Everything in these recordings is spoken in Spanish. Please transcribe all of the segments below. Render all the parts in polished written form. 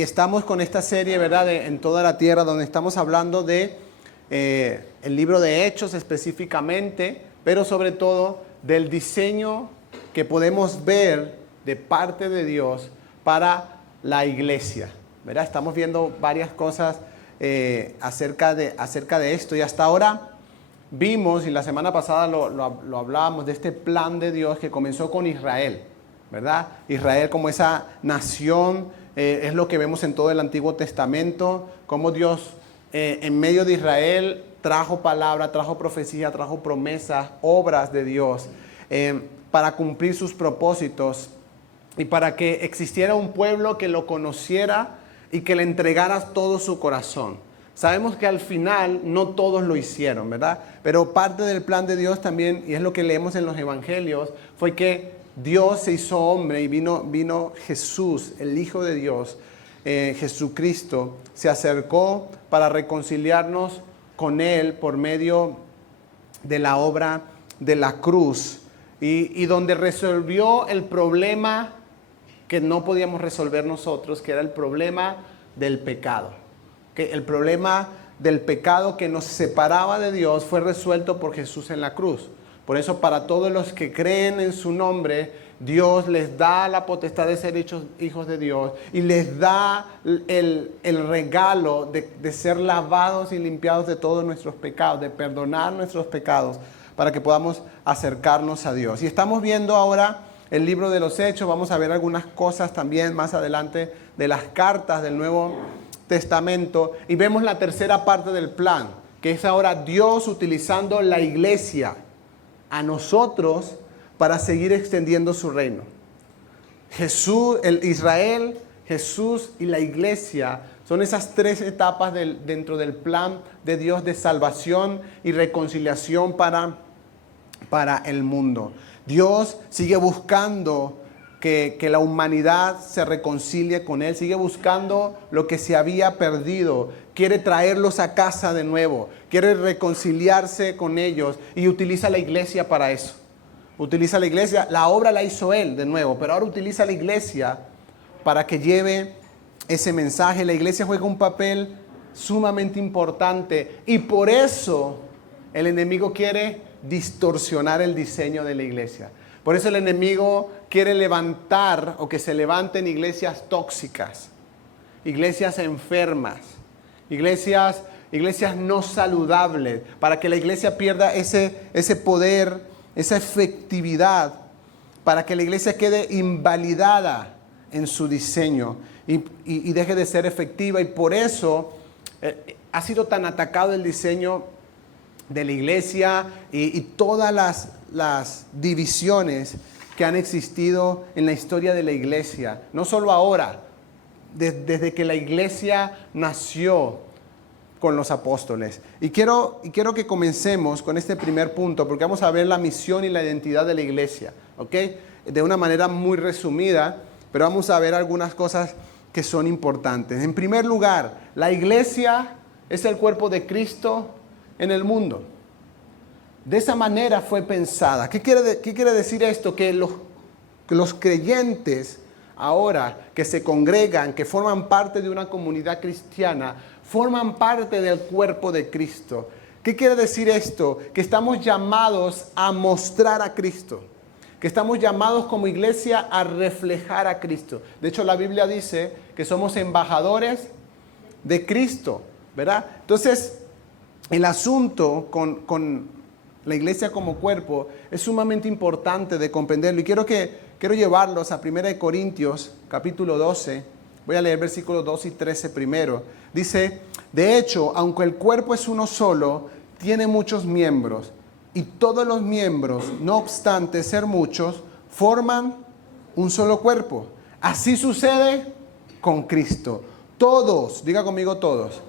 Y estamos con esta serie, ¿verdad?, en toda la tierra, donde estamos hablando de el libro de Hechos específicamente, pero sobre todo del diseño que podemos ver de parte de Dios para la iglesia, ¿verdad? Estamos viendo varias cosas acerca de esto, y hasta ahora vimos, y la semana pasada lo hablábamos, de este plan de Dios que comenzó con Israel, ¿verdad? Israel como esa nación, es lo que vemos en todo el Antiguo Testamento, cómo Dios en medio de Israel trajo palabra, trajo profecía, trajo promesas, obras de Dios para cumplir sus propósitos y para que existiera un pueblo que lo conociera y que le entregara todo su corazón. Sabemos que al final no todos lo hicieron, ¿verdad? Pero parte del plan de Dios también, y es lo que leemos en los evangelios, fue que Dios se hizo hombre y vino Jesús, el Hijo de Dios, Jesucristo, se acercó para reconciliarnos con Él por medio de la obra de la cruz y donde resolvió el problema que no podíamos resolver nosotros, que era el problema del pecado. Que el problema del pecado que nos separaba de Dios fue resuelto por Jesús en la cruz. Por eso, para todos los que creen en su nombre, Dios les da la potestad de ser hechos hijos de Dios y les da el regalo de ser lavados y limpiados de todos nuestros pecados, de perdonar nuestros pecados, para que podamos acercarnos a Dios. Y estamos viendo ahora el libro de los Hechos. Vamos a ver algunas cosas también más adelante de las cartas del Nuevo Testamento. Y vemos la tercera parte del plan, que es ahora Dios utilizando la iglesia, a nosotros, para seguir extendiendo su reino. Jesús, Israel, Jesús y la iglesia son esas tres etapas dentro del plan de Dios de salvación y reconciliación para el mundo. Dios sigue buscando que la humanidad se reconcilie con Él, sigue buscando lo que se había perdido, quiere traerlos a casa de nuevo, quiere reconciliarse con ellos y utiliza la iglesia para eso. Utiliza la iglesia, la obra la hizo Él de nuevo, pero ahora utiliza la iglesia para que lleve ese mensaje. La iglesia juega un papel sumamente importante y por eso el enemigo quiere distorsionar el diseño de la iglesia. Por eso el enemigo quiere levantar o que se levanten iglesias tóxicas, iglesias enfermas, iglesias no saludables, para que la iglesia pierda ese poder, esa efectividad, para que la iglesia quede invalidada en su diseño y deje de ser efectiva. Y por eso ha sido tan atacado el diseño de la iglesia y todas las divisiones que han existido en la historia de la iglesia. No solo ahora, desde que la iglesia nació con los apóstoles. Y quiero que comencemos con este primer punto, porque vamos a ver la misión y la identidad de la iglesia, ¿ok? De una manera muy resumida, pero vamos a ver algunas cosas que son importantes. En primer lugar, la iglesia es el cuerpo de Cristo en el mundo. De esa manera fue pensada. ¿Qué quiere decir esto? Que los creyentes ahora que se congregan, que forman parte de una comunidad cristiana, forman parte del cuerpo de Cristo. ¿Qué quiere decir esto? Que estamos llamados a mostrar a Cristo. Que estamos llamados como iglesia a reflejar a Cristo. De hecho, la Biblia dice que somos embajadores de Cristo, ¿verdad? Entonces, el asunto con la iglesia como cuerpo es sumamente importante de comprenderlo. Y quiero llevarlos a 1 Corintios, capítulo 12. Voy a leer versículos 2 y 13 primero. Dice, de hecho, aunque el cuerpo es uno solo, tiene muchos miembros. Y todos los miembros, no obstante ser muchos, forman un solo cuerpo. Así sucede con Cristo. Todos, diga conmigo todos.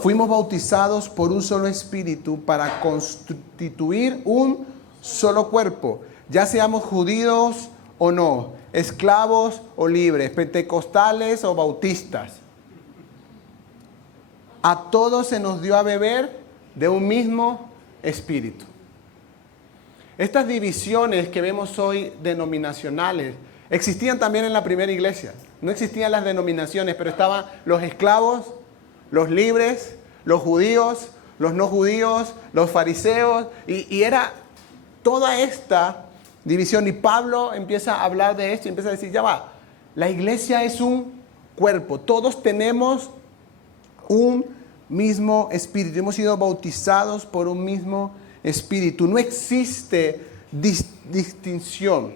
Fuimos bautizados por un solo espíritu para constituir un solo cuerpo. Ya seamos judíos o no, esclavos o libres, pentecostales o bautistas. A todos se nos dio a beber de un mismo espíritu. Estas divisiones que vemos hoy denominacionales existían también en la primera iglesia. No existían las denominaciones, pero estaban los esclavos, los libres, los judíos, los no judíos, los fariseos, y era toda esta división. Y Pablo empieza a hablar de esto y empieza a decir, ya va, la iglesia es un cuerpo, todos tenemos un mismo espíritu, hemos sido bautizados por un mismo espíritu, no existe distinción,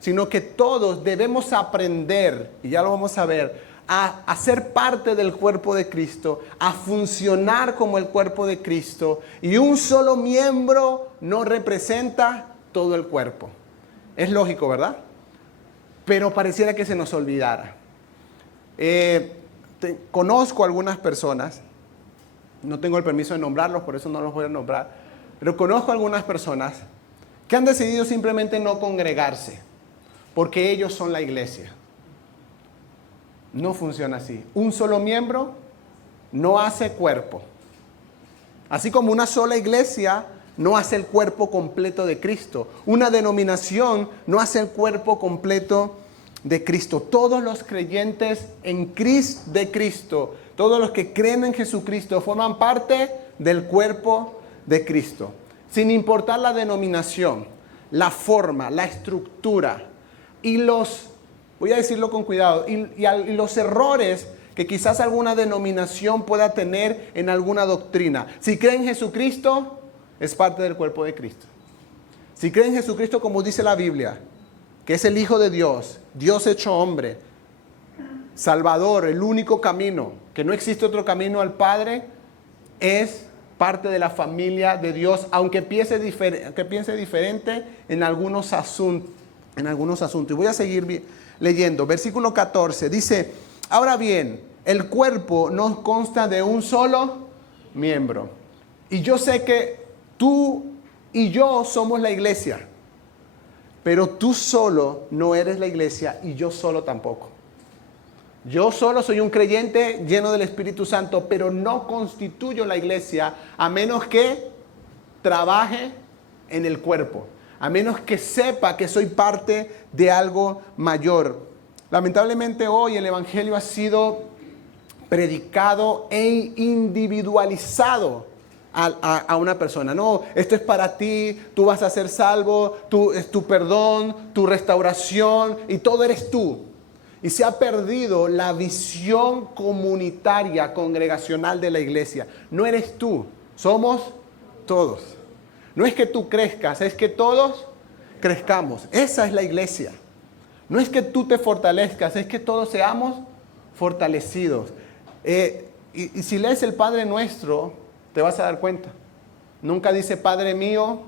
sino que todos debemos aprender, y ya lo vamos a ver, a ser parte del cuerpo de Cristo, a funcionar como el cuerpo de Cristo, y un solo miembro no representa todo el cuerpo. Es lógico, ¿verdad? Pero pareciera que se nos olvidara. Conozco algunas personas, no tengo el permiso de nombrarlos, por eso no los voy a nombrar, pero conozco algunas personas que han decidido simplemente no congregarse, porque ellos son la iglesia. No funciona así. Un solo miembro no hace cuerpo. Así como una sola iglesia no hace el cuerpo completo de Cristo. Una denominación no hace el cuerpo completo de Cristo. Todos los creyentes en Cristo de Cristo, todos los que creen en Jesucristo forman parte del cuerpo de Cristo. Sin importar la denominación, la forma, la estructura y voy a decirlo con cuidado, y los errores que quizás alguna denominación pueda tener en alguna doctrina. Si cree en Jesucristo, es parte del cuerpo de Cristo. Si cree en Jesucristo, como dice la Biblia, que es el Hijo de Dios, Dios hecho hombre, Salvador, el único camino, que no existe otro camino al Padre, es parte de la familia de Dios, aunque piense diferente en algunos asuntos. Y voy a seguir leyendo. Versículo 14 dice, ahora bien, el cuerpo no consta de un solo miembro. Y yo sé que tú y yo somos la iglesia, pero tú solo no eres la iglesia y yo solo tampoco. Yo solo soy un creyente lleno del Espíritu Santo, pero no constituyo la iglesia a menos que trabaje en el cuerpo, a menos que sepa que soy parte de algo mayor. Lamentablemente hoy el Evangelio ha sido predicado e individualizado a una persona. No, esto es para ti, tú vas a ser salvo, es tu perdón, tu restauración y todo eres tú. Y se ha perdido la visión comunitaria, congregacional de la iglesia. No eres tú, somos todos. No es que tú crezcas, es que todos crezcamos. Esa es la iglesia. No es que tú te fortalezcas, es que todos seamos fortalecidos. Y si lees el Padre Nuestro, te vas a dar cuenta. Nunca dice Padre mío,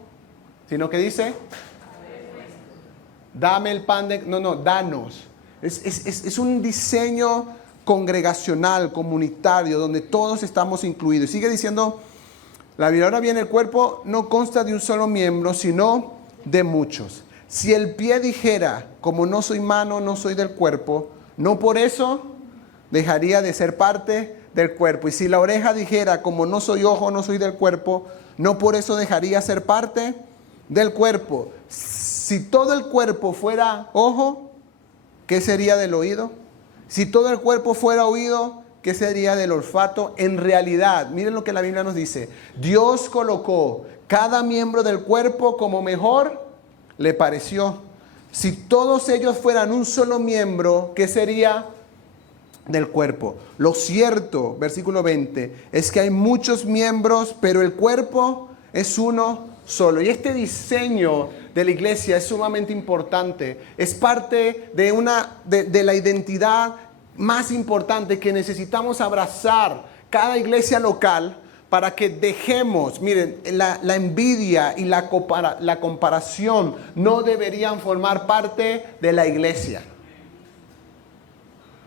sino que dice dame el pan de... No, danos. Es un diseño congregacional, comunitario, donde todos estamos incluidos. Sigue diciendo la Biblia, ahora bien, el cuerpo no consta de un solo miembro, sino de muchos. Si el pie dijera, como no soy mano, no soy del cuerpo, no por eso dejaría de ser parte del cuerpo. Y si la oreja dijera, como no soy ojo, no soy del cuerpo, no por eso dejaría ser parte del cuerpo. Si todo el cuerpo fuera ojo, ¿qué sería del oído? Si todo el cuerpo fuera oído, ¿qué sería del olfato? En realidad, miren lo que la Biblia nos dice. Dios colocó cada miembro del cuerpo como mejor le pareció. Si todos ellos fueran un solo miembro, ¿qué sería del cuerpo? Lo cierto, versículo 20, es que hay muchos miembros, pero el cuerpo es uno solo. Y este diseño de la iglesia es sumamente importante. Es parte de la identidad más importante que necesitamos abrazar cada iglesia local para que dejemos, miren, la envidia y la comparación no deberían formar parte de la iglesia.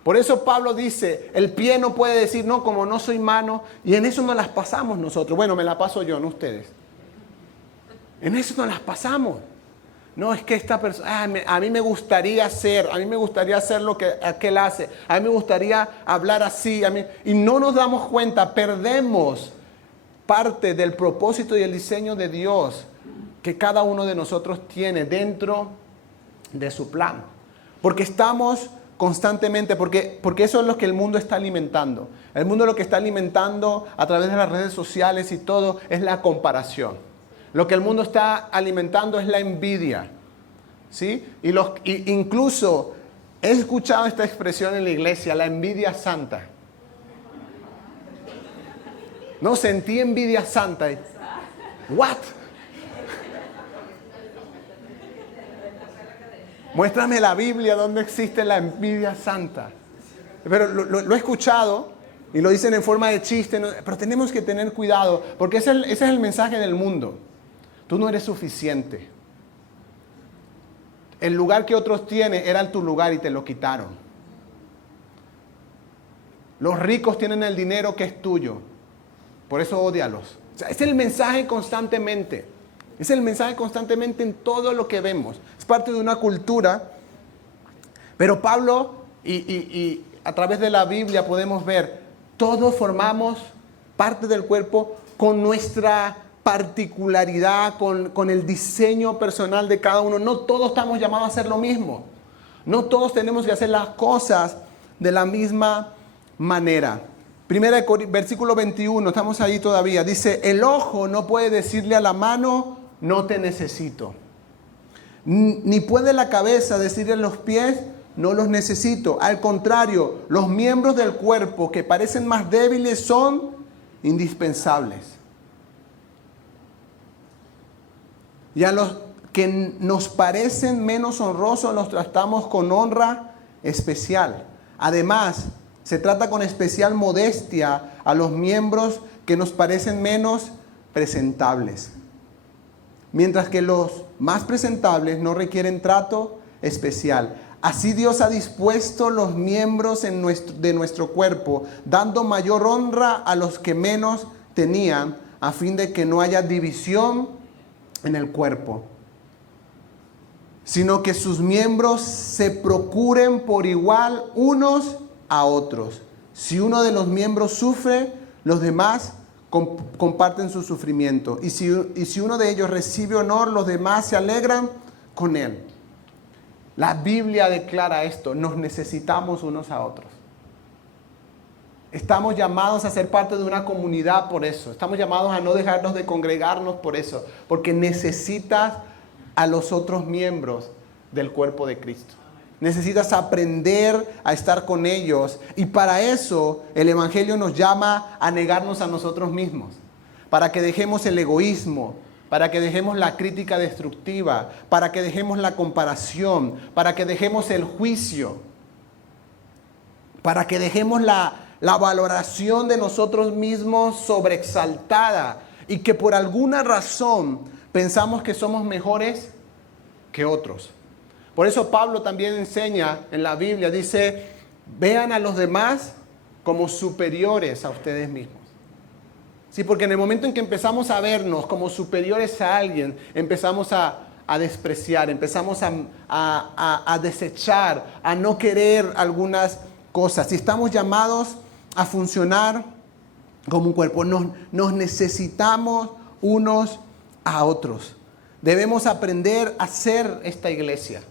Por eso Pablo dice, el pie no puede decir, no, como no soy mano, y en eso nos las pasamos nosotros. Bueno, me la paso yo, no ustedes. En eso nos las pasamos. No, es que esta persona, a mí me gustaría hacer lo que aquel hace, a mí me gustaría hablar así, y no nos damos cuenta, perdemos parte del propósito y el diseño de Dios que cada uno de nosotros tiene dentro de su plan. Porque estamos constantemente, porque eso es lo que el mundo está alimentando. El mundo lo que está alimentando a través de las redes sociales y todo es la comparación. Lo que el mundo está alimentando es la envidia. ¿Sí? Y incluso he escuchado esta expresión en la iglesia, la envidia santa. No, sentí envidia santa. ¿What? Muéstrame la Biblia donde existe la envidia santa. Pero lo he escuchado y lo dicen en forma de chiste, ¿no? Pero tenemos que tener cuidado porque ese es el mensaje del mundo. Tú no eres suficiente. El lugar que otros tienen era tu lugar y te lo quitaron. Los ricos tienen el dinero que es tuyo. Por eso ódialos. O sea, es el mensaje constantemente. Es el mensaje constantemente en todo lo que vemos. Es parte de una cultura. Pero Pablo, y a través de la Biblia podemos ver, todos formamos parte del cuerpo con nuestra particularidad, con el diseño personal de cada uno. No todos estamos llamados a hacer lo mismo. No todos tenemos que hacer las cosas de la misma manera. Versículo 21, estamos ahí todavía. Dice, el ojo no puede decirle a la mano, no te necesito. Ni puede la cabeza decirle a los pies, no los necesito. Al contrario, los miembros del cuerpo que parecen más débiles son indispensables. Y a los que nos parecen menos honrosos los tratamos con honra especial. Además, se trata con especial modestia a los miembros que nos parecen menos presentables. Mientras que los más presentables no requieren trato especial. Así Dios ha dispuesto los miembros de nuestro cuerpo, dando mayor honra a los que menos tenían, a fin de que no haya división en el cuerpo, sino que sus miembros se procuren por igual unos a otros. Si uno de los miembros sufre, los demás comparten su sufrimiento. Y si uno de ellos recibe honor, los demás se alegran con él. La Biblia declara esto, nos necesitamos unos a otros. Estamos llamados a ser parte de una comunidad por eso. Estamos llamados a no dejarnos de congregarnos por eso. Porque necesitas a los otros miembros del cuerpo de Cristo. Necesitas aprender a estar con ellos. Y para eso el Evangelio nos llama a negarnos a nosotros mismos. Para que dejemos el egoísmo. Para que dejemos la crítica destructiva. Para que dejemos la comparación. Para que dejemos el juicio. Para que dejemos la valoración de nosotros mismos sobreexaltada y que por alguna razón pensamos que somos mejores que otros. Por eso Pablo también enseña en la Biblia, dice, vean a los demás como superiores a ustedes mismos. Sí, porque en el momento en que empezamos a vernos como superiores a alguien, empezamos a despreciar, empezamos a desechar, a no querer algunas cosas. Si estamos llamados a funcionar como un cuerpo, nos necesitamos unos a otros. Debemos aprender a ser esta iglesia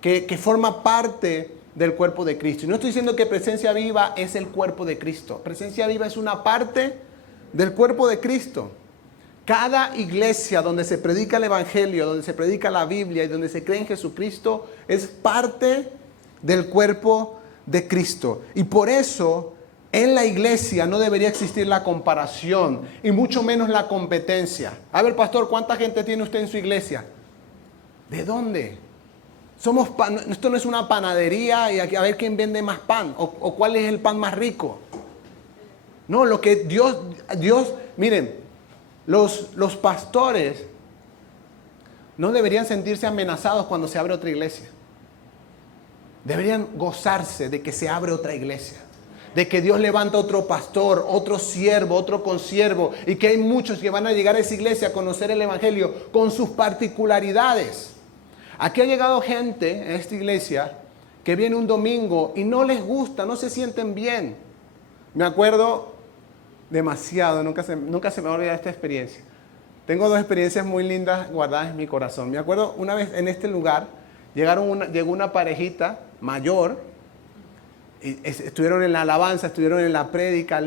que forma parte del cuerpo de Cristo. Y no estoy diciendo que Presencia Viva es el cuerpo de Cristo. Presencia Viva es una parte del cuerpo de Cristo. Cada iglesia donde se predica el Evangelio, donde se predica la Biblia y donde se cree en Jesucristo es parte del cuerpo de Cristo. Y por eso en la iglesia no debería existir la comparación y mucho menos la competencia. A ver, pastor, ¿cuánta gente tiene usted en su iglesia? ¿De dónde? Esto no es una panadería y a ver quién vende más pan o cuál es el pan más rico. No, lo que Dios, miren, los pastores no deberían sentirse amenazados cuando se abre otra iglesia. Deberían gozarse de que se abre otra iglesia. De que Dios levanta otro pastor, otro siervo, otro consiervo. Y que hay muchos que van a llegar a esa iglesia a conocer el Evangelio con sus particularidades. Aquí ha llegado gente en esta iglesia que viene un domingo y no les gusta, no se sienten bien. Me acuerdo demasiado, nunca se me va a olvidar esta experiencia. Tengo dos experiencias muy lindas guardadas en mi corazón. Me acuerdo una vez en este lugar Llegó una parejita mayor, y estuvieron en la alabanza, estuvieron en la prédica.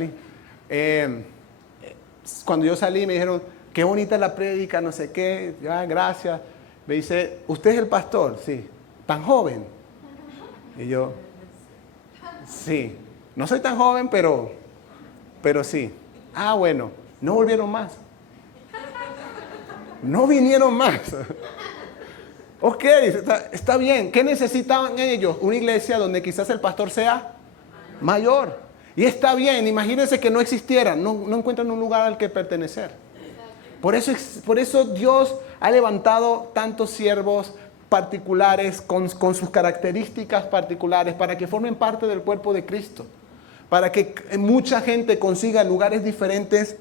Cuando yo salí me dijeron, qué bonita la prédica, no sé qué, ya, gracias. Me dice, ¿usted es el pastor? Sí. ¿Tan joven? Y yo, sí. No soy tan joven, pero sí. Ah, bueno, no volvieron más. No vinieron más. Ok, está bien. ¿Qué necesitaban ellos? Una iglesia donde quizás el pastor sea mayor. Y está bien, imagínense que no existieran, no encuentran un lugar al que pertenecer. Por eso Dios ha levantado tantos siervos particulares con sus características particulares para que formen parte del cuerpo de Cristo. Para que mucha gente consiga lugares diferentes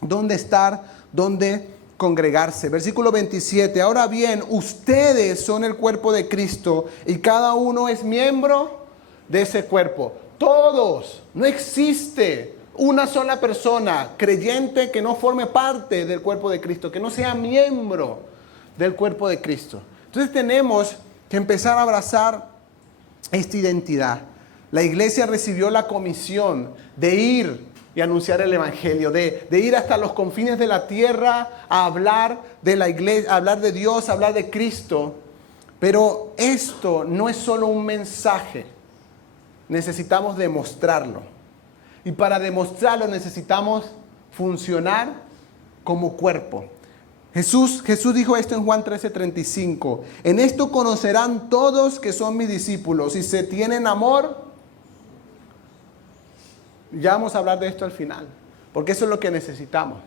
donde estar, donde congregarse. Versículo 27. Ahora bien, ustedes son el cuerpo de Cristo y cada uno es miembro de ese cuerpo. Todos. No existe una sola persona creyente que no forme parte del cuerpo de Cristo, que no sea miembro del cuerpo de Cristo. Entonces tenemos que empezar a abrazar esta identidad. La iglesia recibió la comisión de ir y anunciar el evangelio, de ir hasta los confines de la tierra a hablar de la iglesia, a hablar de Dios, a hablar de Cristo. Pero esto no es solo un mensaje, necesitamos demostrarlo. Y para demostrarlo necesitamos funcionar como cuerpo. Jesús dijo esto en Juan 13:35. En esto conocerán todos que son mis discípulos, si se tienen amor. Ya vamos a hablar de esto al final, porque eso es lo que necesitamos.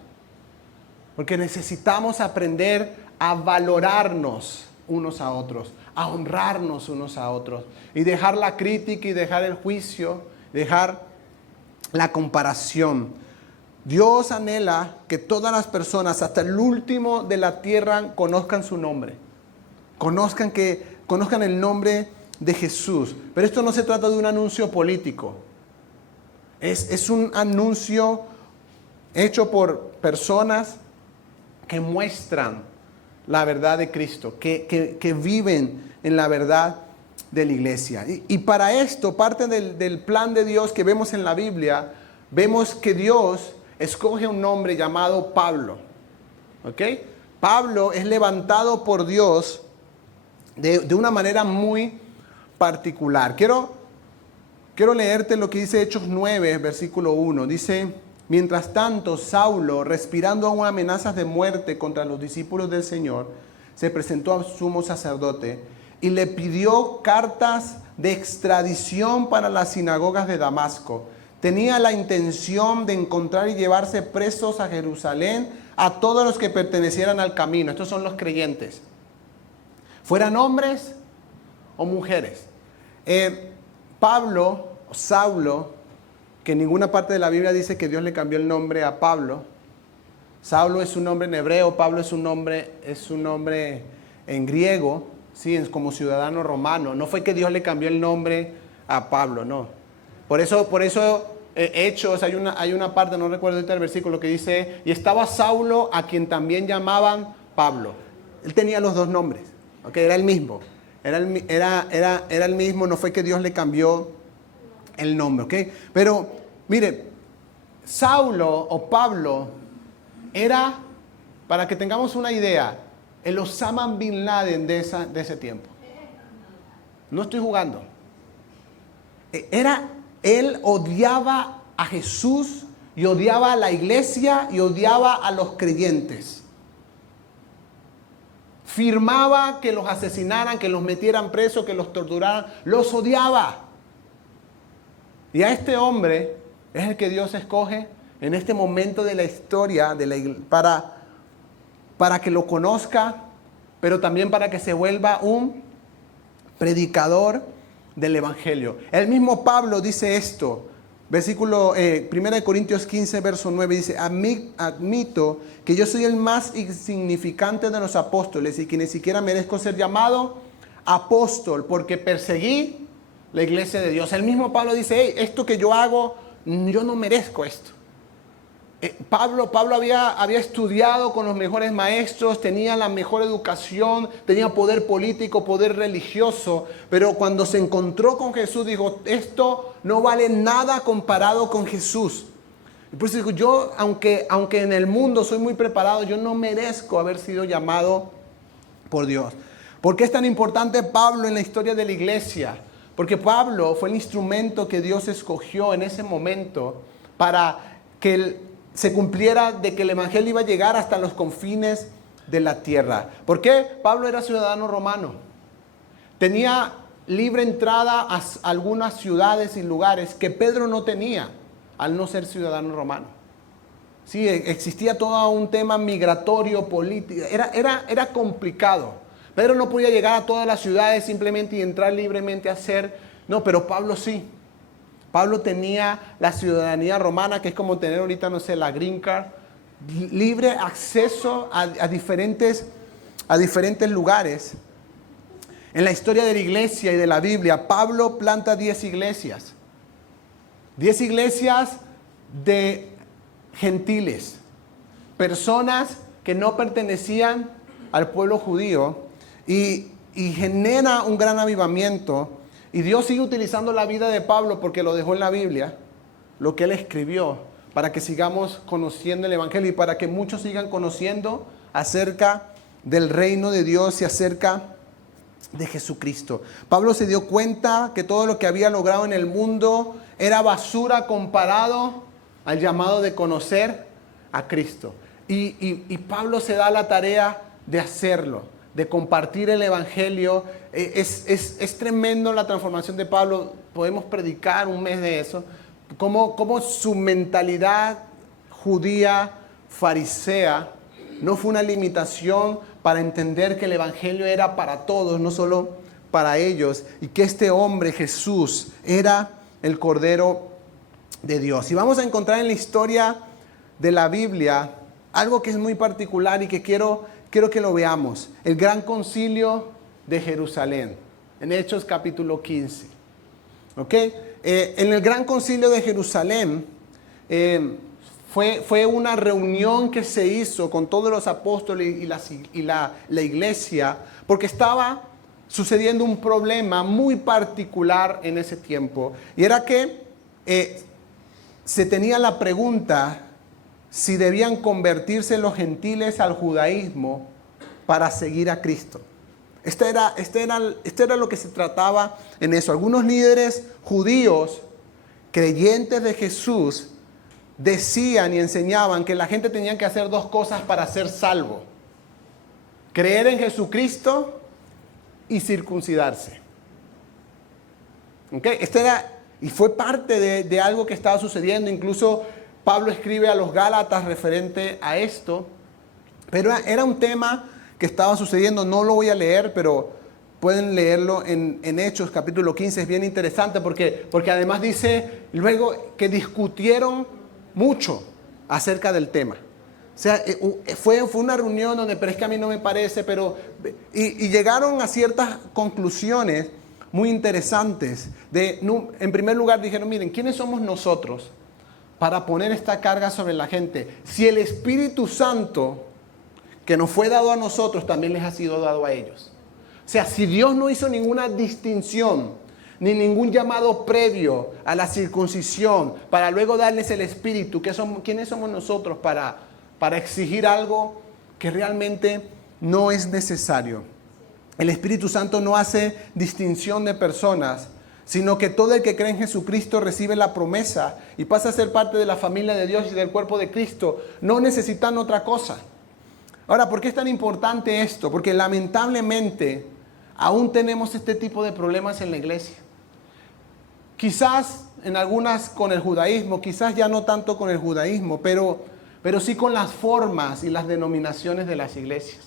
Porque necesitamos aprender a valorarnos unos a otros, a honrarnos unos a otros, y dejar la crítica y dejar el juicio, dejar la comparación. Dios anhela que todas las personas, hasta el último de la tierra, conozcan su nombre. Conozcan el nombre de Jesús. Pero esto no se trata de un anuncio político. Es un anuncio hecho por personas que muestran la verdad de Cristo, que viven en la verdad de la iglesia. Y para esto, parte del plan de Dios que vemos en la Biblia, vemos que Dios escoge un hombre llamado Pablo. ¿Ok? Pablo es levantado por Dios de una manera muy particular. Quiero leerte lo que dice Hechos 9, versículo 1. Dice, mientras tanto, Saulo, respirando aún amenazas de muerte contra los discípulos del Señor, se presentó al sumo sacerdote y le pidió cartas de extradición para las sinagogas de Damasco. Tenía la intención de encontrar y llevarse presos a Jerusalén a todos los que pertenecieran al camino. Estos son los creyentes, fueran hombres o mujeres. Saulo, que en ninguna parte de la Biblia dice que Dios le cambió el nombre a Pablo. Saulo es un nombre en hebreo, Pablo es un nombre en griego, sí, es como ciudadano romano. No fue que Dios le cambió el nombre a Pablo, no. Por eso Hechos, hay una parte, no recuerdo ahorita el versículo, que dice, y estaba Saulo, a quien también llamaban Pablo. Él tenía los dos nombres, ¿okay? Era el mismo. Era el mismo, no fue que Dios le cambió el nombre, ¿ok? Pero, mire, Saulo o Pablo era, para que tengamos una idea, el Osama Bin Laden de ese tiempo. No estoy jugando. Él odiaba a Jesús y odiaba a la iglesia y odiaba a los creyentes. Firmaba que los asesinaran, que los metieran presos, que los torturaran. Los odiaba. Y a este hombre es el que Dios escoge en este momento de la historia para que lo conozca, pero también para que se vuelva un predicador del evangelio. El mismo Pablo dice esto, versículo 1 Corintios 15, verso 9, dice, admito que yo soy el más insignificante de los apóstoles y que ni siquiera merezco ser llamado apóstol porque perseguí la iglesia de Dios. El mismo Pablo dice, hey, esto que yo hago, yo no merezco esto. Pablo había estudiado con los mejores maestros, tenía la mejor educación, tenía poder político, poder religioso, pero cuando se encontró con Jesús dijo, esto no vale nada comparado con Jesús. Y por eso dijo, yo, aunque en el mundo soy muy preparado, yo no merezco haber sido llamado por Dios. ¿Por qué es tan importante Pablo en la historia de la iglesia? Porque Pablo fue el instrumento que Dios escogió en ese momento para que se cumpliera de que el evangelio iba a llegar hasta los confines de la tierra. ¿Por qué? Pablo era ciudadano romano. Tenía libre entrada a algunas ciudades y lugares que Pedro no tenía al no ser ciudadano romano. Sí, existía todo un tema migratorio, político. Era complicado. Pedro no podía llegar a todas las ciudades simplemente y entrar libremente a hacer. No, pero Pablo sí. Pablo tenía la ciudadanía romana, que es como tener ahorita, no sé, la green card, libre acceso a diferentes lugares. En la historia de la iglesia y de la Biblia, Pablo planta 10 iglesias. 10 iglesias de gentiles, personas que no pertenecían al pueblo judío, y genera un gran avivamiento. Y Dios sigue utilizando la vida de Pablo porque lo dejó en la Biblia, lo que él escribió, para que sigamos conociendo el evangelio y para que muchos sigan conociendo acerca del reino de Dios y acerca de Jesucristo. Pablo se dio cuenta que todo lo que había logrado en el mundo era basura comparado al llamado de conocer a Cristo. Y Pablo se da la tarea de hacerlo, de compartir el evangelio. Es tremendo la transformación de Pablo. Podemos predicar un mes de eso. Cómo su mentalidad judía, farisea, no fue una limitación para entender que el evangelio era para todos, no solo para ellos, y que este hombre, Jesús, era el Cordero de Dios. Y vamos a encontrar en la historia de la Biblia algo que es muy particular y que quiero que lo veamos. El gran concilio de Jerusalén, en Hechos capítulo 15. ¿Ok? En el gran concilio de Jerusalén fue una reunión que se hizo con todos los apóstoles y la iglesia, porque estaba sucediendo un problema muy particular en ese tiempo. Y era que se tenía la pregunta si debían convertirse los gentiles al judaísmo para seguir a Cristo. Este era lo que se trataba en eso. Algunos líderes judíos, creyentes de Jesús, decían y enseñaban que la gente tenía que hacer dos cosas para ser salvo: creer en Jesucristo y circuncidarse. ¿Okay? Y fue parte de algo que estaba sucediendo. Incluso Pablo escribe a los Gálatas referente a esto, pero era un tema que estaba sucediendo. No lo voy a leer, pero pueden leerlo en Hechos capítulo 15. Es bien interesante porque además dice luego que discutieron mucho acerca del tema. O sea, fue una reunión donde, pero es que a mí no me parece, y llegaron a ciertas conclusiones muy interesantes. En primer lugar dijeron, miren, ¿quiénes somos nosotros para poner esta carga sobre la gente? Si el Espíritu Santo que nos fue dado a nosotros también les ha sido dado a ellos. O sea, si Dios no hizo ninguna distinción ni ningún llamado previo a la circuncisión para luego darles el Espíritu, ¿quiénes somos nosotros para exigir algo que realmente no es necesario? El Espíritu Santo no hace distinción de personas, sino que todo el que cree en Jesucristo recibe la promesa y pasa a ser parte de la familia de Dios y del cuerpo de Cristo. No necesitan otra cosa. Ahora, ¿por qué es tan importante esto? Porque lamentablemente aún tenemos este tipo de problemas en la iglesia. Quizás en algunas con el judaísmo, quizás ya no tanto con el judaísmo, pero sí con las formas y las denominaciones de las iglesias.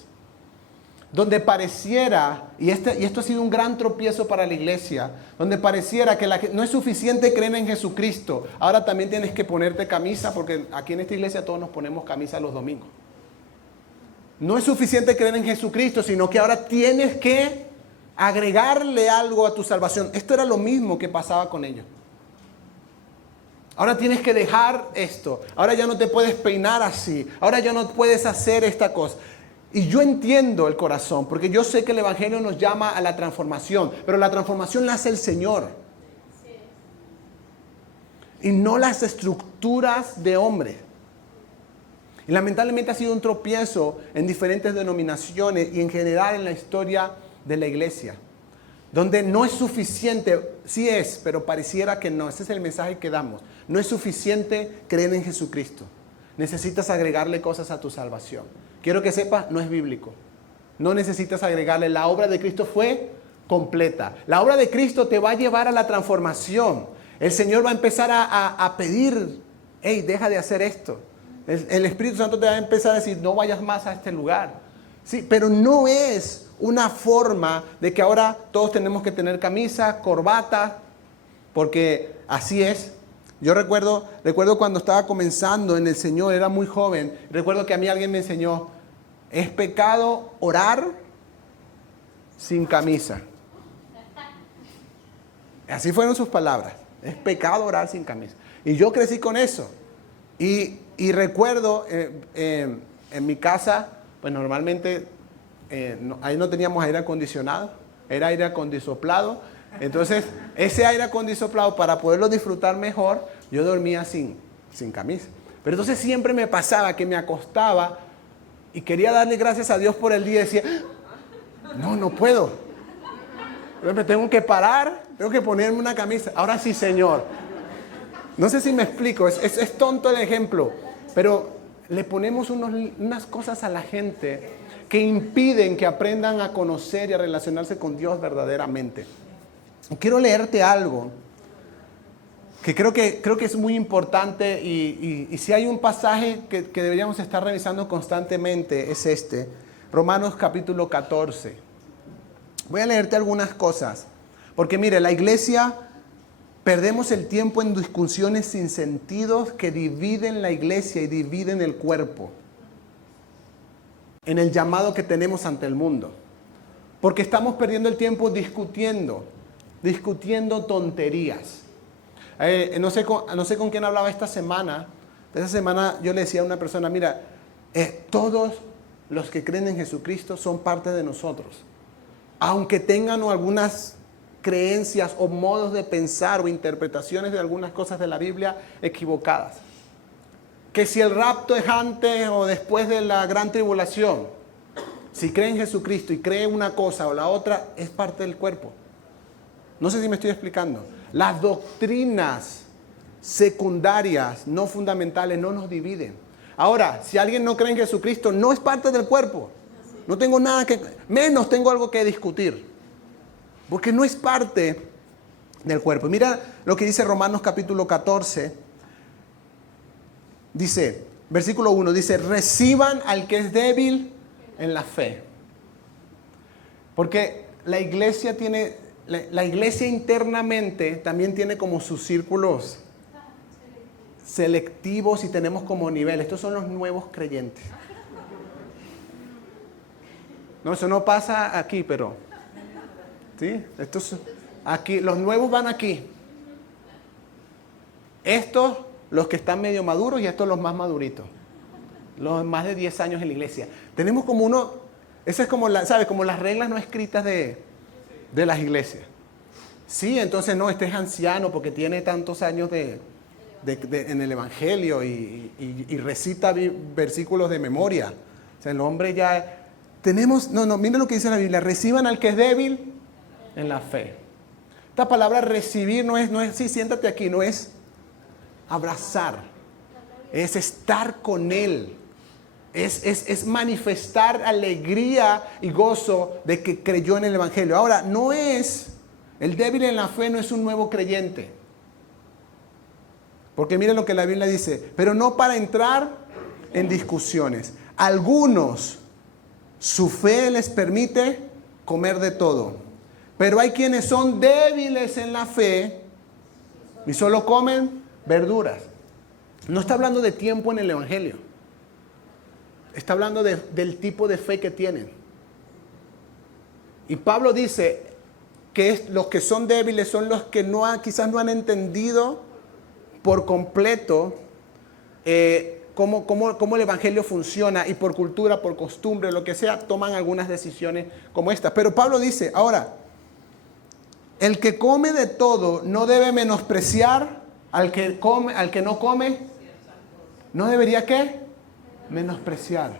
Donde pareciera, y esto ha sido un gran tropiezo para la iglesia, donde pareciera que no es suficiente creer en Jesucristo, ahora también tienes que ponerte camisa, porque aquí en esta iglesia todos nos ponemos camisa los domingos. No es suficiente creer en Jesucristo, sino que ahora tienes que agregarle algo a tu salvación. Esto era lo mismo que pasaba con ellos. Ahora tienes que dejar esto. Ahora ya no te puedes peinar así. Ahora ya no puedes hacer esta cosa. Y yo entiendo el corazón, porque yo sé que el Evangelio nos llama a la transformación, pero la transformación la hace el Señor. Y no las estructuras de hombre. Y lamentablemente ha sido un tropiezo en diferentes denominaciones y en general en la historia de la iglesia. Donde no es suficiente, sí es, pero pareciera que no. Ese es el mensaje que damos. No es suficiente creer en Jesucristo. Necesitas agregarle cosas a tu salvación. Quiero que sepas, no es bíblico. No necesitas agregarle. La obra de Cristo fue completa. La obra de Cristo te va a llevar a la transformación. El Señor va a empezar a pedir, hey, deja de hacer esto. El Espíritu Santo te va a empezar a decir, no vayas más a este lugar. Sí, pero no es una forma de que ahora todos tenemos que tener camisa, corbata, porque así es. Yo recuerdo cuando estaba comenzando en el Señor, era muy joven, recuerdo que a mí alguien me enseñó, es pecado orar sin camisa. Así fueron sus palabras, es pecado orar sin camisa. Y yo crecí con eso. Y recuerdo en mi casa, pues normalmente ahí no teníamos aire acondicionado, era aire acondisoplado. Entonces, ese aire acondisoplado, para poderlo disfrutar mejor, yo dormía sin camisa. Pero entonces siempre me pasaba que me acostaba y quería darle gracias a Dios por el día y decía, no puedo. Me tengo que parar, tengo que ponerme una camisa. Ahora sí, Señor. No sé si me explico, es tonto el ejemplo, pero le ponemos unas cosas a la gente que impiden que aprendan a conocer y a relacionarse con Dios verdaderamente. Quiero leerte algo que creo que es muy importante y si hay un pasaje que deberíamos estar revisando constantemente es este, Romanos capítulo 14. Voy a leerte algunas cosas, porque mire, la iglesia perdemos el tiempo en discusiones sin sentido que dividen la iglesia y dividen el cuerpo en el llamado que tenemos ante el mundo. Porque estamos perdiendo el tiempo discutiendo tonterías. No sé con quién hablaba esta semana. Esta semana yo le decía a una persona, mira, todos los que creen en Jesucristo son parte de nosotros. Aunque tengan algunas creencias o modos de pensar o interpretaciones de algunas cosas de la Biblia equivocadas. Que si el rapto es antes o después de la gran tribulación, si cree en Jesucristo y cree una cosa o la otra, es parte del cuerpo. No sé si me estoy explicando. Las doctrinas secundarias, no fundamentales, no nos dividen. Ahora, si alguien no cree en Jesucristo, no es parte del cuerpo. No tengo nada menos tengo algo que discutir. Porque no es parte del cuerpo. Mira lo que dice Romanos capítulo 14. Dice, versículo 1, dice, reciban al que es débil en la fe. Porque la iglesia internamente también tiene como sus círculos selectivos y tenemos como nivel. Estos son los nuevos creyentes. No, eso no pasa aquí, pero... ¿sí? Aquí, los nuevos van aquí. Estos, los que están medio maduros, y estos los más maduritos. Los más de 10 años en la iglesia. Tenemos como esa es como, ¿sabes? Como las reglas no escritas de las iglesias. Sí, entonces no, este es anciano porque tiene tantos años en el Evangelio y recita versículos de memoria. O sea, el hombre ya... miren lo que dice la Biblia. Reciban al que es débil en la fe. Esta palabra recibir no es, sí, siéntate aquí, no es abrazar. Es estar con Él. Es manifestar alegría y gozo de que creyó en el Evangelio. Ahora, el débil en la fe no es un nuevo creyente. Porque miren lo que la Biblia dice, pero no para entrar en discusiones. Algunos, su fe les permite comer de todo. Pero hay quienes son débiles en la fe y solo comen verduras. No está hablando de tiempo en el Evangelio. Está hablando del tipo de fe que tienen. Y Pablo dice que los que son débiles son los que quizás no han entendido por completo cómo el evangelio funciona, y por cultura, por costumbre, lo que sea, toman algunas decisiones como estas. Pero Pablo dice, ahora, el que come de todo no debe menospreciar al que no come. ¿No debería qué? Menospreciar.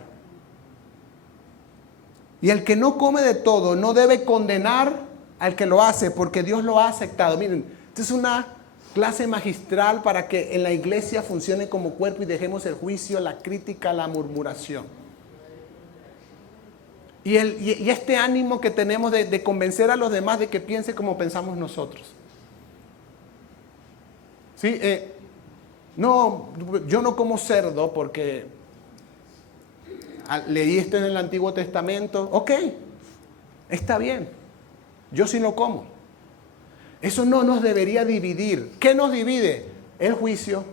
Y el que no come de todo no debe condenar al que lo hace, porque Dios lo ha aceptado. Miren, esta es una clase magistral para que en la iglesia funcione como cuerpo y dejemos el juicio, la crítica, la murmuración. Y este ánimo que tenemos de convencer a los demás de que piense como pensamos nosotros. ¿Sí? No, yo no como cerdo porque leí esto en el Antiguo Testamento. Ok, está bien. Yo sí lo como. Eso no nos debería dividir. ¿Qué nos divide? El juicio.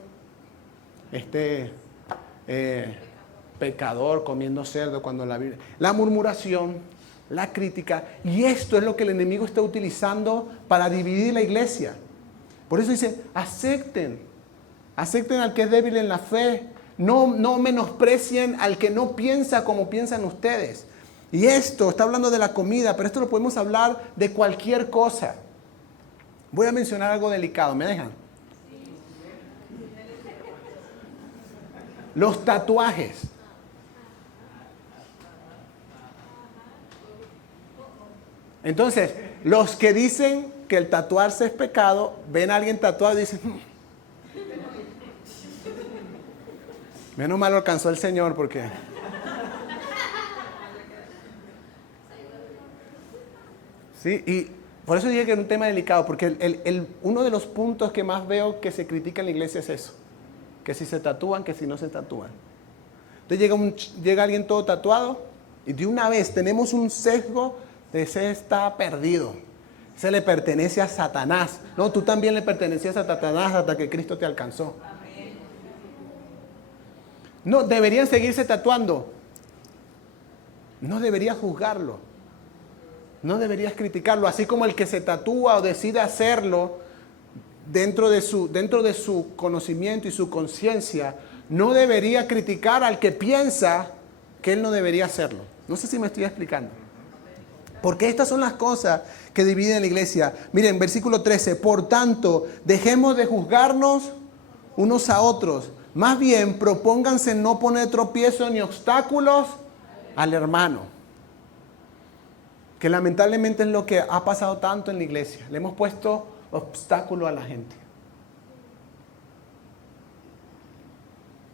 Pecador comiendo cerdo cuando la Biblia. La murmuración, la crítica. Y esto es lo que el enemigo está utilizando para dividir la iglesia. Por eso dice, acepten al que es débil en la fe. No menosprecien al que no piensa como piensan ustedes. Y esto está hablando de la comida, pero esto lo podemos hablar de cualquier cosa. Voy a mencionar algo delicado, ¿me dejan? Los tatuajes. Entonces, los que dicen que el tatuarse es pecado, ven a alguien tatuado y dicen, menos mal lo alcanzó el Señor porque... Sí, y por eso dije que era un tema delicado, porque uno de los puntos que más veo que se critica en la iglesia es eso. Que si se tatúan, que si no se tatúan. Entonces llega alguien todo tatuado y de una vez tenemos un sesgo de ese está perdido. Se le pertenece a Satanás. No, tú también le pertenecías a Satanás hasta que Cristo te alcanzó. No, deberían seguirse tatuando. No deberías juzgarlo. No deberías criticarlo. Así como el que se tatúa o decide hacerlo dentro de su conocimiento y su conciencia, no debería criticar al que piensa que él no debería hacerlo. No sé si me estoy explicando. Porque estas son las cosas que dividen la iglesia. Miren, versículo 13. Por tanto, dejemos de juzgarnos unos a otros. Más bien, propónganse no poner tropiezo ni obstáculos al hermano. Que lamentablemente es lo que ha pasado tanto en la iglesia. Le hemos puesto obstáculo a la gente.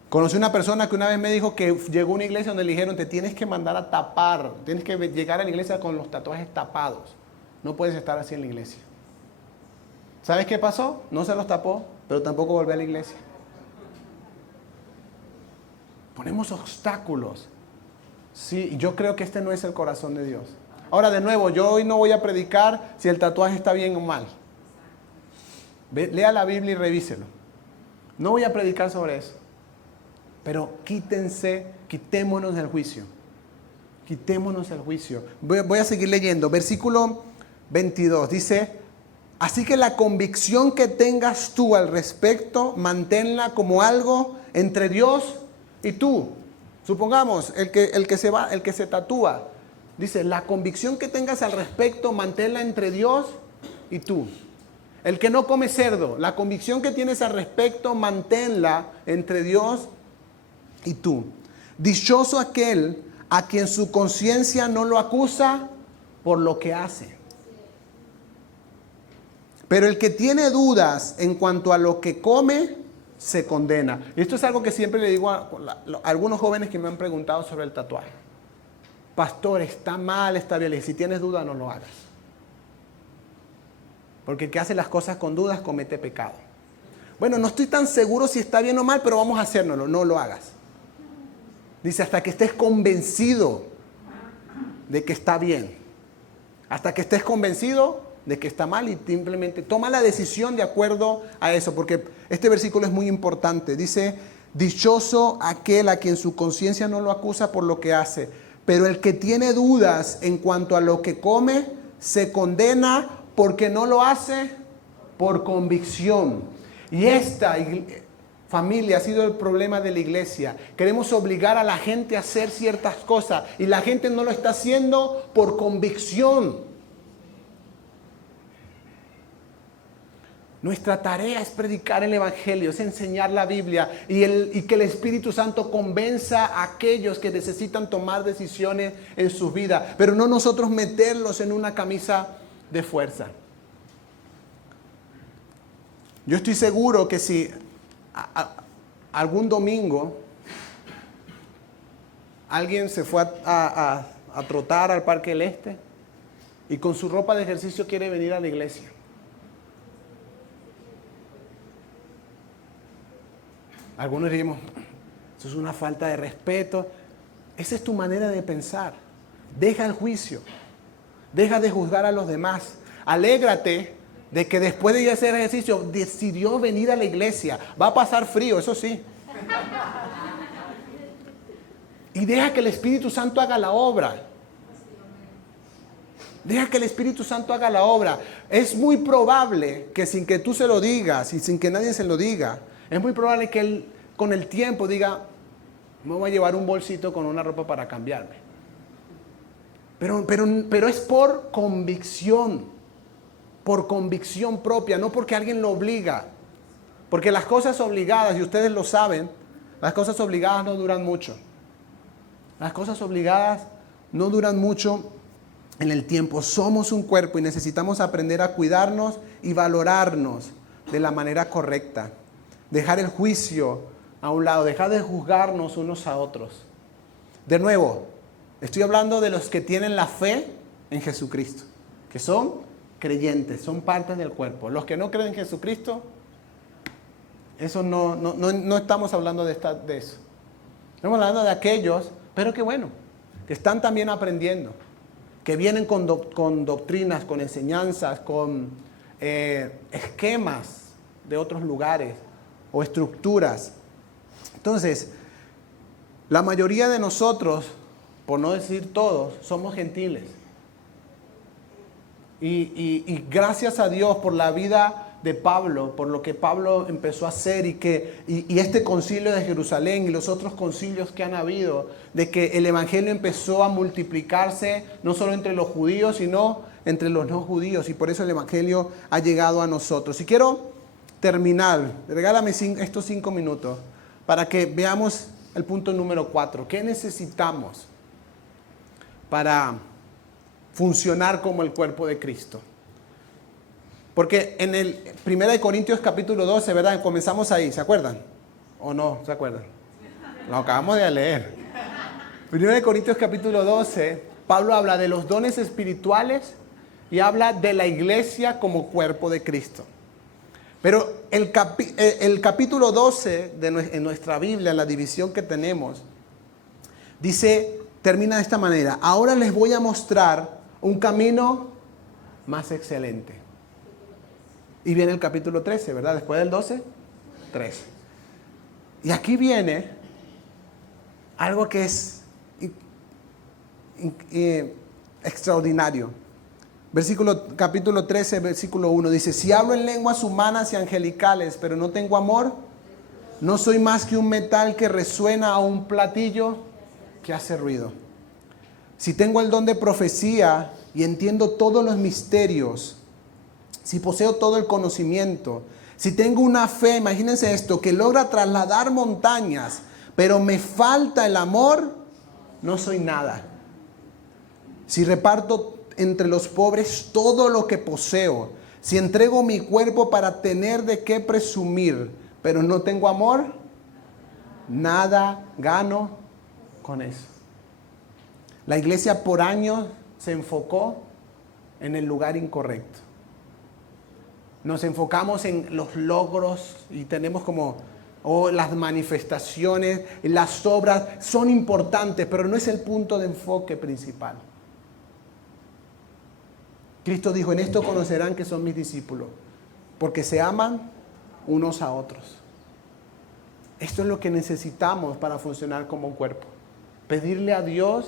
Conocí una persona que una vez me dijo que llegó a una iglesia donde le dijeron, te tienes que mandar a tapar, tienes que llegar a la iglesia con los tatuajes tapados. No puedes estar así en la iglesia. ¿Sabes qué pasó? No se los tapó, pero tampoco volvió a la iglesia. Ponemos obstáculos. Sí, yo creo que este no es el corazón de Dios. Ahora, de nuevo, yo hoy no voy a predicar si el tatuaje está bien o mal. Lea la Biblia y revíselo. No voy a predicar sobre eso. Pero quitémonos del juicio. Quitémonos del juicio. Voy a seguir leyendo. Versículo 22 dice, así que la convicción que tengas tú al respecto, manténla como algo entre Dios y tú. Supongamos, el que se tatúa, dice, la convicción que tengas al respecto, manténla entre Dios y tú. El que no come cerdo, la convicción que tienes al respecto, manténla entre Dios y tú. Dichoso aquel a quien su conciencia no lo acusa por lo que hace. Pero el que tiene dudas en cuanto a lo que come, se condena. Y esto es algo que siempre le digo a algunos jóvenes que me han preguntado sobre el tatuaje. Pastor, está mal, está bien. Y si tienes duda, no lo hagas. Porque el que hace las cosas con dudas comete pecado. Bueno, no estoy tan seguro si está bien o mal, pero vamos a hacérnoslo. No lo hagas. Dice, hasta que estés convencido de que está bien. Hasta que estés convencido de que está mal y simplemente toma la decisión de acuerdo a eso. Porque este versículo es muy importante. Dice, dichoso aquel a quien su conciencia no lo acusa por lo que hace. Pero el que tiene dudas en cuanto a lo que come, se condena porque no lo hace por convicción. Y familia, ha sido el problema de la iglesia. Queremos obligar a la gente a hacer ciertas cosas y la gente no lo está haciendo por convicción. Nuestra tarea es predicar el Evangelio, es enseñar la Biblia y que el Espíritu Santo convenza a aquellos que necesitan tomar decisiones en sus vidas, pero no nosotros meterlos en una camisa de fuerza. Yo estoy seguro que si algún domingo alguien se fue a trotar al Parque del Este y con su ropa de ejercicio quiere venir a la iglesia, algunos diríamos, eso es una falta de respeto. Esa es tu manera de pensar. Deja el juicio. Deja de juzgar a los demás. Alégrate de que después de ir a hacer ejercicio decidió venir a la iglesia. Va a pasar frío, eso sí. Y deja que el Espíritu Santo haga la obra. Deja que el Espíritu Santo haga la obra. Es muy probable que sin que tú se lo digas y sin que nadie se lo diga, es muy probable que él con el tiempo diga, me voy a llevar un bolsito con una ropa para cambiarme. Pero es por convicción propia, no porque alguien lo obliga. Porque las cosas obligadas, y ustedes lo saben, las cosas obligadas no duran mucho. Las cosas obligadas no duran mucho en el tiempo. Somos un cuerpo y necesitamos aprender a cuidarnos y valorarnos de la manera correcta. Dejar el juicio a un lado, dejar de juzgarnos unos a otros. De nuevo, estoy hablando de los que tienen la fe en Jesucristo, que son creyentes, son parte del cuerpo. Los que no creen en Jesucristo, eso no estamos hablando de eso. Estamos hablando de aquellos, pero que bueno, que están también aprendiendo, que vienen con doctrinas, con enseñanzas, con esquemas de otros lugares o estructuras. Entonces, la mayoría de nosotros, por no decir todos, somos gentiles. Y gracias a Dios por la vida de Pablo, por lo que Pablo empezó a hacer y este concilio de Jerusalén y los otros concilios que han habido, de que el Evangelio empezó a multiplicarse no solo entre los judíos, sino entre los no judíos. Y por eso el Evangelio ha llegado a nosotros. Y quiero terminar, regálame estos 5 minutos para que veamos el punto número 4. ¿Qué necesitamos para funcionar como el cuerpo de Cristo? Porque en el 1 Corintios capítulo 12, ¿verdad? Comenzamos ahí, ¿se acuerdan? ¿O no se acuerdan? Lo acabamos de leer. 1 Corintios capítulo 12, Pablo habla de los dones espirituales y habla de la iglesia como cuerpo de Cristo. Pero el capítulo 12 en nuestra Biblia, en la división que tenemos, termina de esta manera. Ahora les voy a mostrar un camino más excelente. Y viene el capítulo 13, ¿verdad? Después del 12, 13. Y aquí viene algo que es extraordinario. Capítulo 13, versículo 1 dice: si hablo en lenguas humanas y angelicales, pero no tengo amor, no soy más que un metal que resuena a un platillo que hace ruido. Si tengo el don de profecía y entiendo todos los misterios, si poseo todo el conocimiento, si tengo una fe, imagínense esto, que logra trasladar montañas, pero me falta el amor, no soy nada. Si reparto entre los pobres todo lo que poseo, si entrego mi cuerpo para tener de qué presumir, pero no tengo amor, nada gano con eso. La iglesia por años se enfocó en el lugar incorrecto. Nos enfocamos en los logros y tenemos las manifestaciones, las obras son importantes, pero no es el punto de enfoque principal. Cristo dijo: en esto conocerán que son mis discípulos, porque se aman unos a otros. Esto es lo que necesitamos para funcionar como un cuerpo. Pedirle a Dios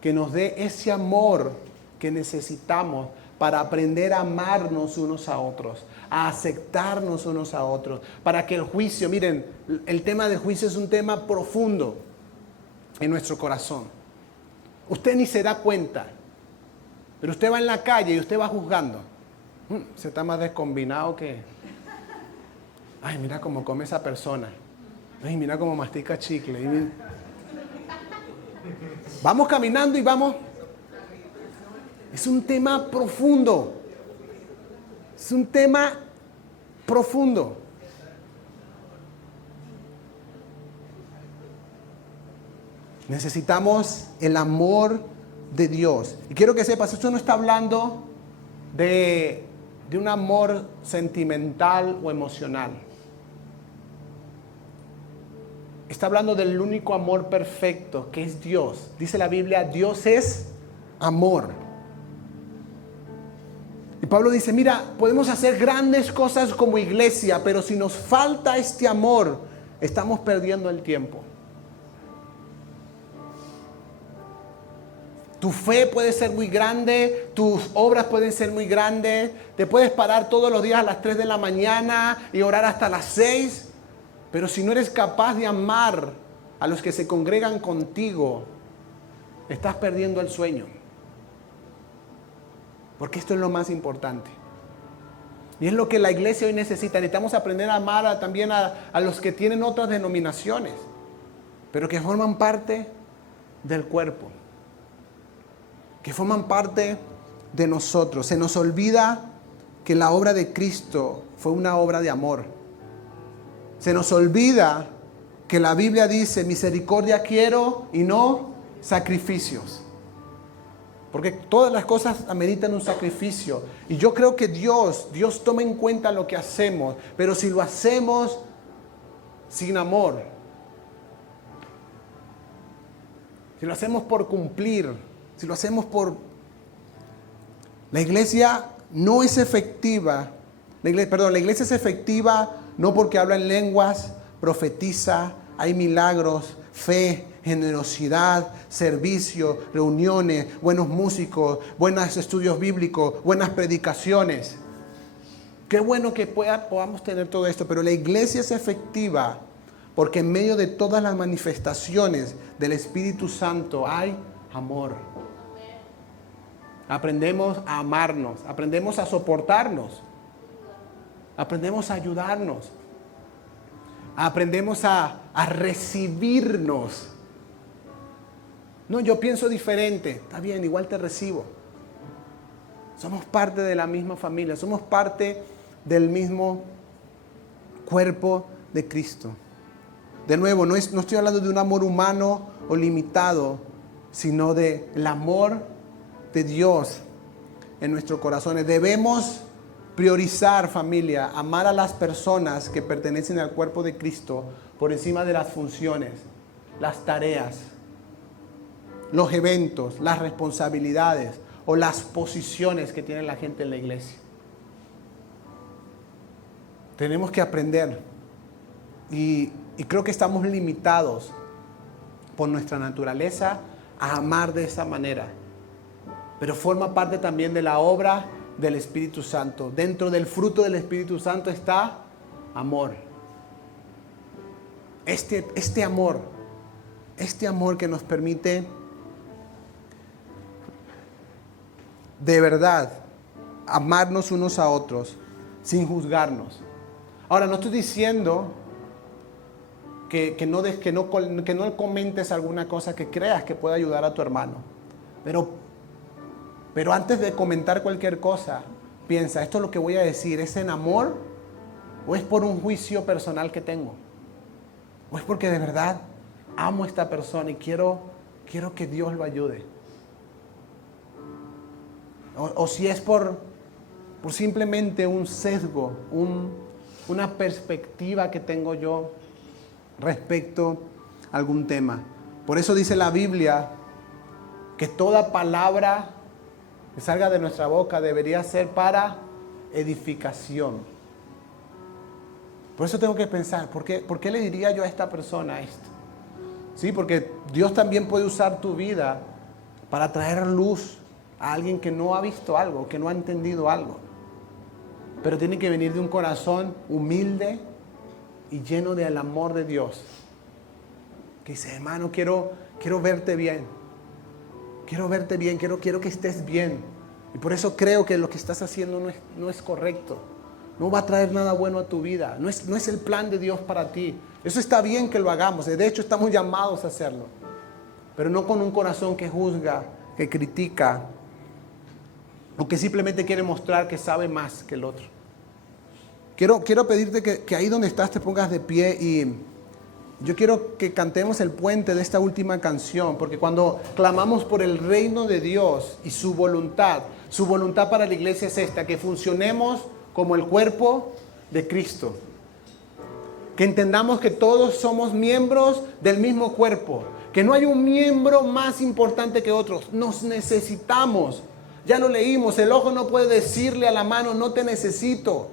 que nos dé ese amor que necesitamos para aprender a amarnos unos a otros, a aceptarnos unos a otros, para que el juicio, miren, el tema del juicio es un tema profundo en nuestro corazón. Usted ni se da cuenta, pero usted va en la calle y usted va juzgando. Se está más descombinado que... Ay, mira cómo come esa persona. Ay, mira cómo mastica chicle. Vamos caminando y vamos... Es un tema profundo. Es un tema profundo. Necesitamos el amor de Dios. Y quiero que sepas, esto no está hablando de un amor sentimental o emocional. Está hablando del único amor perfecto, que es Dios. Dice la Biblia, Dios es amor. Y Pablo dice, mira, podemos hacer grandes cosas como iglesia, pero si nos falta este amor, estamos perdiendo el tiempo. Tu fe puede ser muy grande, tus obras pueden ser muy grandes, te puedes parar todos los días a las 3 de la mañana y orar hasta las 6, pero si no eres capaz de amar a los que se congregan contigo, estás perdiendo el sueño. Porque esto es lo más importante. Y es lo que la iglesia hoy necesita. Necesitamos aprender a amar también a los que tienen otras denominaciones, pero que forman parte del cuerpo, que forman parte de nosotros. Se nos olvida que la obra de Cristo fue una obra de amor. Se nos olvida que la Biblia dice, misericordia quiero y no sacrificios. Porque todas las cosas ameritan un sacrificio. Y yo creo que Dios toma en cuenta lo que hacemos, pero si lo hacemos sin amor, si lo hacemos por cumplir, si lo hacemos por... La iglesia no es efectiva. La iglesia es efectiva no porque habla en lenguas, profetiza, hay milagros, fe, generosidad, servicio, reuniones, buenos músicos, buenos estudios bíblicos, buenas predicaciones. Qué bueno que podamos tener todo esto, pero la iglesia es efectiva porque en medio de todas las manifestaciones del Espíritu Santo hay amor. Aprendemos a amarnos, aprendemos a soportarnos, aprendemos a ayudarnos, aprendemos a recibirnos. No, yo pienso diferente. Está bien, igual te recibo. Somos parte de la misma familia, somos parte del mismo cuerpo de Cristo. De nuevo, no estoy hablando de un amor humano o limitado, sino del amor de Dios en nuestros corazones. Debemos priorizar, familia, amar a las personas que pertenecen al cuerpo de Cristo por encima de las funciones, las tareas, los eventos, las responsabilidades o las posiciones que tiene la gente en la iglesia. Tenemos que aprender y creo que estamos limitados por nuestra naturaleza a amar de esa manera, pero forma parte también de la obra del Espíritu Santo. Dentro del fruto del Espíritu Santo está amor. Este amor que nos permite de verdad amarnos unos a otros sin juzgarnos. Ahora, no estoy diciendo que no comentes alguna cosa que creas que pueda ayudar a tu hermano, pero antes de comentar cualquier cosa, piensa, ¿esto es lo que voy a decir? ¿Es en amor o es por un juicio personal que tengo? ¿O es porque de verdad amo a esta persona y quiero que Dios lo ayude? O si es por simplemente un sesgo, una perspectiva que tengo yo respecto a algún tema. Por eso dice la Biblia que toda palabra que salga de nuestra boca debería ser para edificación. Por eso tengo que pensar, ¿por qué le diría yo a esta persona esto? Sí, porque Dios también puede usar tu vida para traer luz a alguien que no ha visto algo, que no ha entendido algo. Pero tiene que venir de un corazón humilde y lleno del amor de Dios. Que dice, hermano, quiero verte bien. Quiero verte bien, quiero que estés bien. Y por eso creo que lo que estás haciendo no es correcto. No va a traer nada bueno a tu vida. No es el plan de Dios para ti. Eso está bien que lo hagamos. De hecho, estamos llamados a hacerlo. Pero no con un corazón que juzga, que critica, o que simplemente quiere mostrar que sabe más que el otro. Quiero pedirte que ahí donde estás te pongas de pie y yo quiero que cantemos el puente de esta última canción, porque cuando clamamos por el reino de Dios y su voluntad para la iglesia es esta, que funcionemos como el cuerpo de Cristo. Que entendamos que todos somos miembros del mismo cuerpo, que no hay un miembro más importante que otros. Nos necesitamos. Ya lo leímos, el ojo no puede decirle a la mano, no te necesito.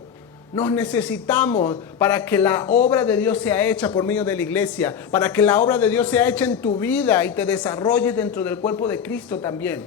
Nos necesitamos para que la obra de Dios sea hecha por medio de la iglesia, para que la obra de Dios sea hecha en tu vida y te desarrolles dentro del cuerpo de Cristo también.